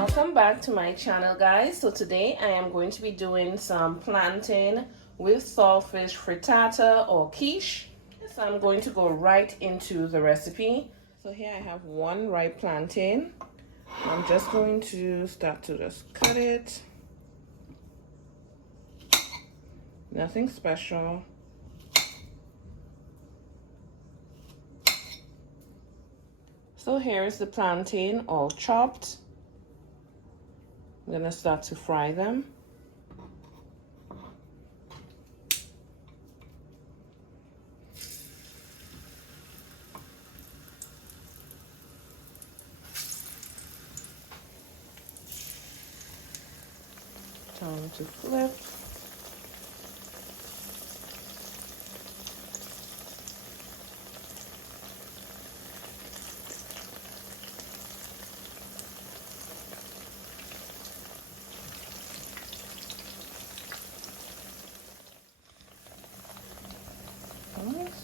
Welcome back to my channel, guys. So today I am going to be doing some plantain with saltfish frittata or quiche. So I'm going to go right into the recipe. So here I have one ripe plantain. I'm just going to start to just cut it. Nothing special. So here is the plantain all chopped. I'm gonna start to fry them. Time to flip.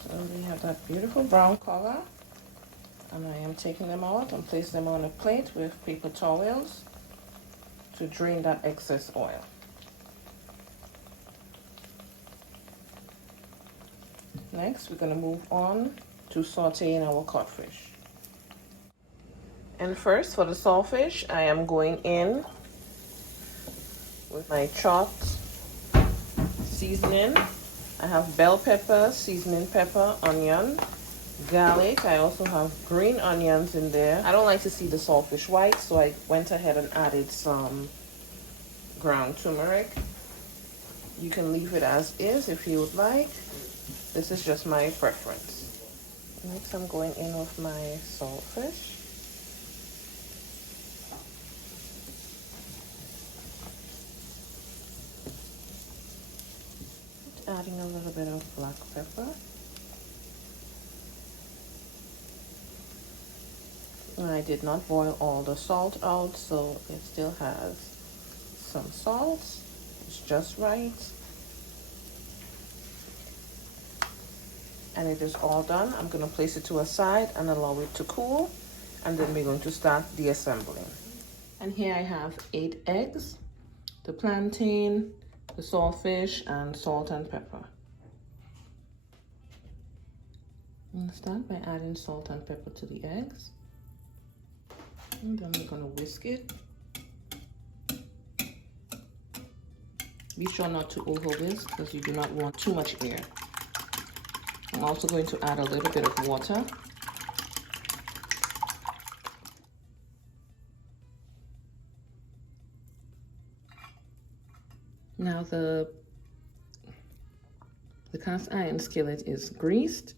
So they have that beautiful brown color, and I am taking them out and place them on a plate with paper towels to drain that excess oil. Next, we're going to move on to sauteing our codfish. And first, for the saltfish, I am going in with my chopped seasoning. I have bell pepper, seasoning pepper, onion, garlic. I also have green onions in there. I don't like to see the saltfish white, so I went ahead and added some ground turmeric. You can leave it as is if you would like. This is just my preference. Next, I'm going in with my saltfish. Adding a little bit of black pepper. And I did not boil all the salt out, so it still has some salt. It's just right. And it is all done. I'm going to place it to a side and allow it to cool. And then we're going to start the assembling. And here I have 8 eggs, the plantain, the saltfish, and salt and pepper. I'm going to start by adding salt and pepper to the eggs. And then we're going to whisk it. Be sure not to over whisk because you do not want too much air. I'm also going to add a little bit of water. Now the cast iron skillet is greased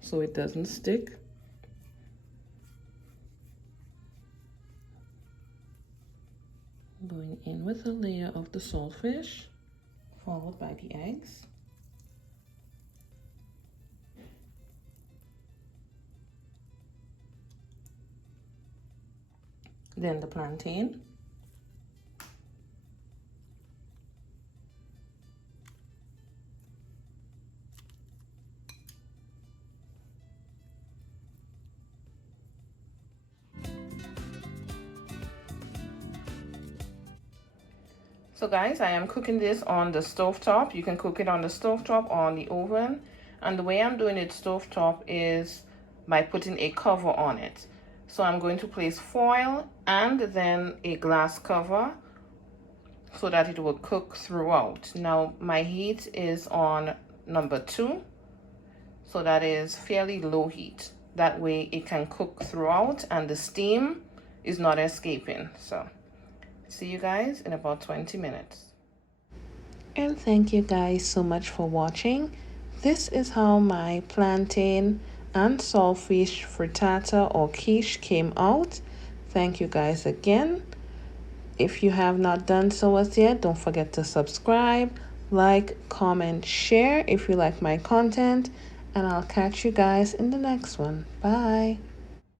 so it doesn't stick. Going in with a layer of the saltfish, followed by the eggs. Then the plantain. So guys, I am cooking this on the stovetop. You can cook it on the stovetop or on the oven. And the way I'm doing it stovetop is by putting a cover on it. So I'm going to place foil and then a glass cover so that it will cook throughout. Now my heat is on number 2. So that is fairly low heat. That way it can cook throughout and the steam is not escaping. So see you guys in about 20 minutes. And thank you guys so much for watching. This is how my plantain and saltfish frittata or quiche came out. Thank you guys again. If you have not done so as yet, don't forget to subscribe, like, comment, share if you like my content, and I'll catch you guys in the next one. Bye.